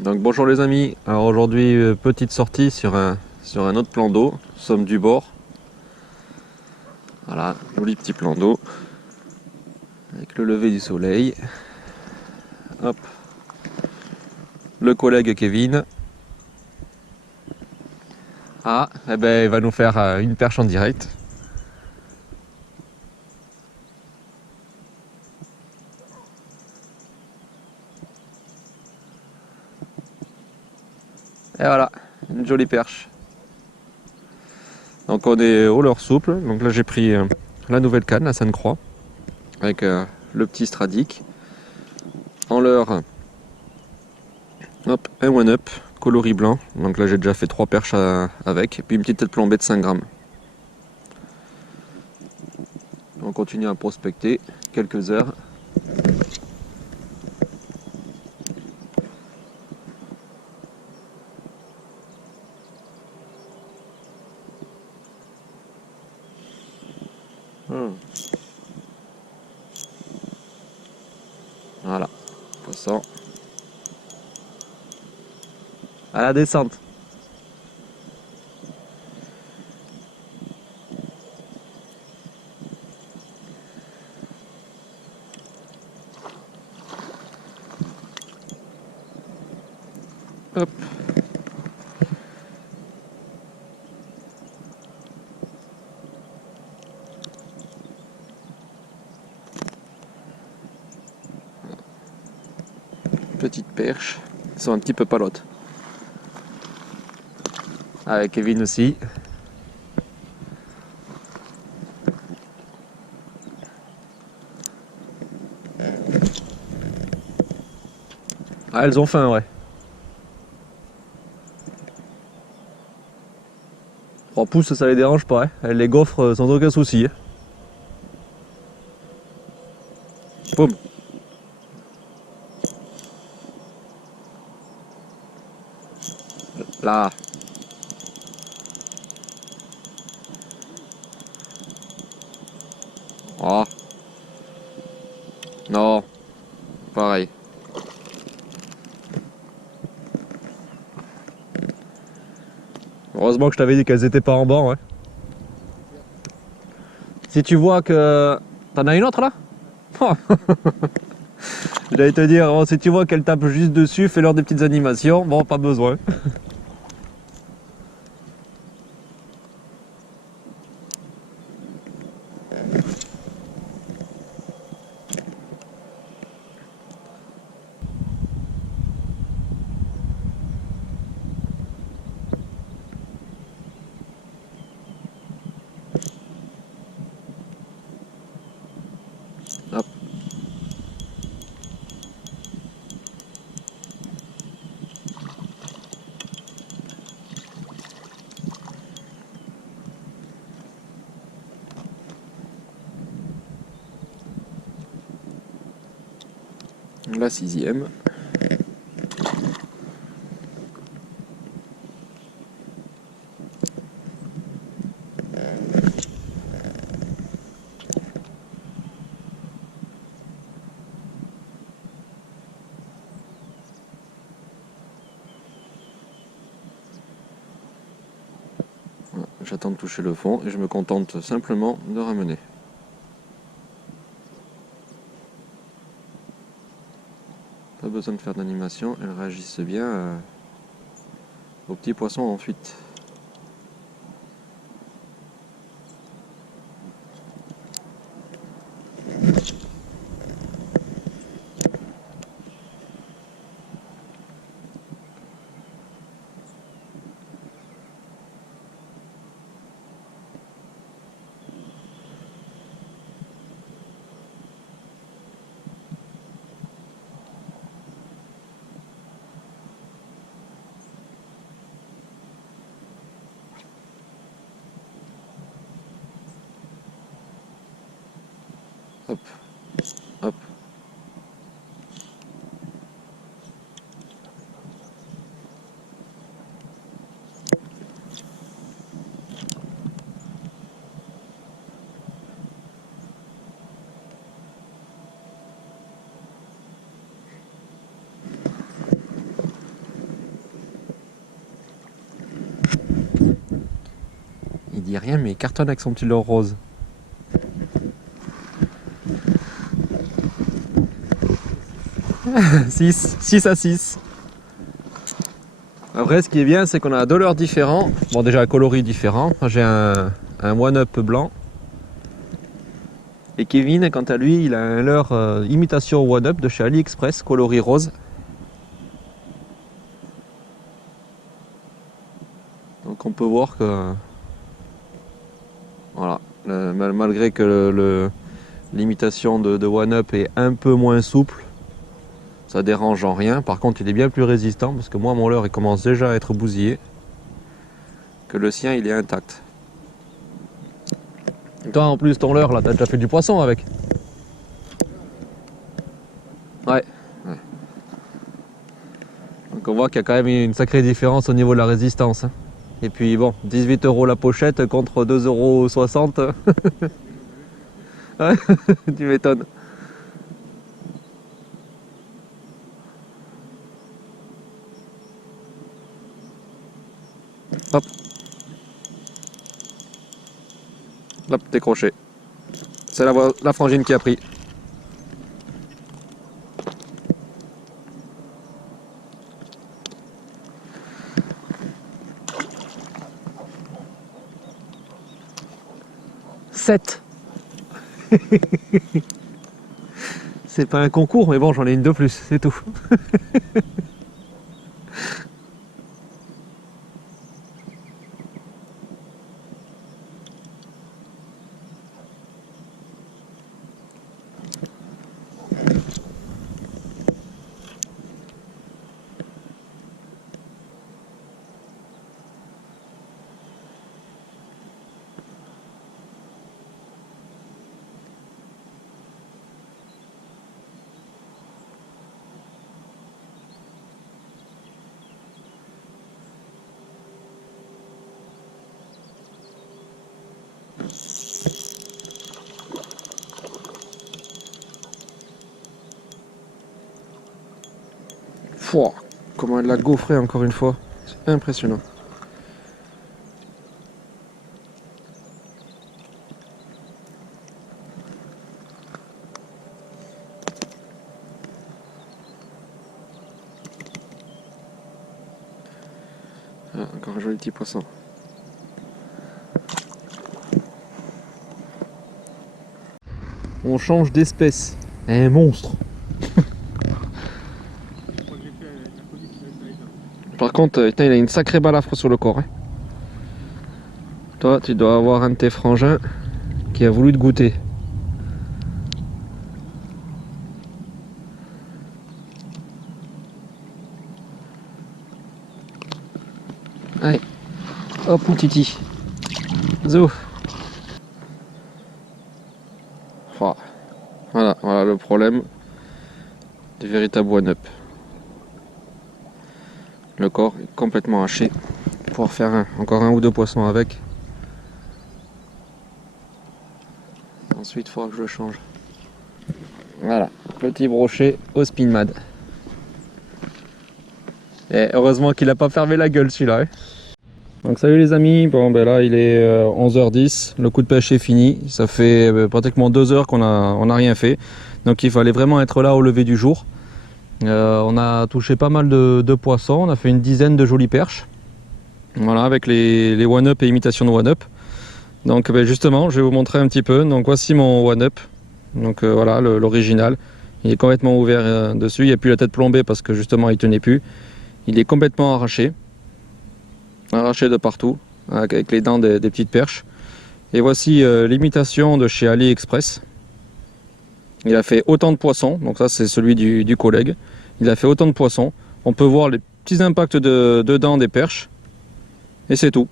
Donc bonjour les amis, alors aujourd'hui petite sortie sur un autre plan d'eau, somme du bord. Voilà, joli petit plan d'eau avec le lever du soleil. Hop, le collègue Kevin. Ah, eh ben il va nous faire une perche en direct. Et voilà, une jolie perche. Donc on est au leurre souple, donc là j'ai pris la nouvelle canne, la Sainte-Croix, avec le petit Stradic. En leurre, hop, un one-up, coloris blanc. Donc là j'ai déjà fait 3 perches avec, et puis une petite tête plombée de 5 grammes. On continue à prospecter quelques heures. Voilà, poisson. À la descente. Hop. Petite perche. Ils sont un petit peu palotes. Avec Kevin aussi. Ah, elles ont faim, ouais. 3 pouces, ça les dérange pas. Hein. Elles les gaufrent sans aucun souci. Hein. Boum. Là. Oh. Non. Pareil. Heureusement que je t'avais dit qu'elles étaient pas en banc. Ouais. Si tu vois que... T'en as une autre là? J'allais te dire, oh, si tu vois qu'elles tapent juste dessus, fais-leur des petites animations. Bon, pas besoin. Hop. La 6e. J'attends de toucher le fond et je me contente simplement de ramener. Pas besoin de faire d'animation, elles réagissent bien aux petits poissons en fuite. Hop, hop. dit rien, mais il cartonne avec son petit leurre rose. « 6 à 6. Après, ce qui est bien, c'est qu'on a deux leurres différents. Bon, déjà, un coloris différent. J'ai un one-up blanc. Et Kevin, quant à lui, il a un leurre imitation one-up de chez AliExpress, coloris rose. Donc on peut voir que, voilà, malgré que l'imitation de one-up est un peu moins souple, ça dérange en rien. Par contre, il est bien plus résistant parce que moi, mon leurre, il commence déjà à être bousillé, que le sien, il est intact. Et toi, en plus, ton leurre, là, t'as déjà fait du poisson avec? Ouais. Donc on voit qu'il y a quand même une sacrée différence au niveau de la résistance. Hein. Et puis bon, 18 € la pochette contre 2,60 €. Ouais, tu m'étonnes. Hop. Hop, décroché. C'est la frangine qui a pris. C'est pas un concours, mais bon, j'en ai une de plus, c'est tout. Pouah, comment elle l'a gaufré encore une fois, c'est impressionnant. Ah, encore un joli petit poisson. On change d'espèce. Un monstre. Par contre, putain, il a une sacrée balafre sur le corps. Hein. Toi, tu dois avoir un de tes frangins qui a voulu te goûter. Allez, hop, mon titi. Zou. Voilà le problème du véritable one-up. Le corps est complètement haché. Pour pouvoir faire encore un ou deux poissons avec. Ensuite, il faudra que je le change. Voilà, petit brochet au Spinmad. Et heureusement qu'il n'a pas fermé la gueule celui-là. Hein. Donc salut les amis, bon ben là il est 11h10, le coup de pêche est fini, ça fait pratiquement 2 heures qu'on a rien fait, donc il fallait vraiment être là au lever du jour. On a touché pas mal de poissons, on a fait une dizaine de jolies perches, voilà, avec les one-up et imitations de one-up. Donc ben, justement, je vais vous montrer un petit peu, donc voici mon one-up, donc voilà l'original, il est complètement ouvert dessus, il n'y a plus la tête plombée parce que justement il tenait plus, il est complètement arraché de partout avec les dents des petites perches. Et voici l'imitation de chez AliExpress. Il a fait autant de poissons, donc ça c'est celui du collègue. Il a fait autant de poissons, on peut voir les petits impacts de dents des perches et c'est tout.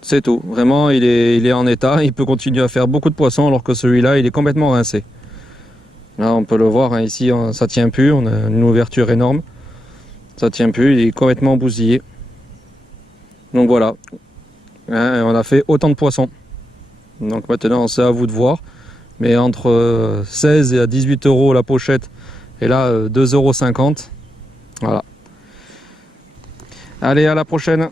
C'est tout, vraiment il est en état, il peut continuer à faire beaucoup de poissons alors que celui-là il est complètement rincé. Là on peut le voir, hein, ici ça tient plus, on a une ouverture énorme, ça tient plus, il est complètement bousillé. Donc voilà, hein, on a fait autant de poissons. Donc maintenant c'est à vous de voir. Mais entre 16 et à 18 € la pochette et là 2,50 €. Voilà. Allez, à la prochaine.